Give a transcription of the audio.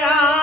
Ram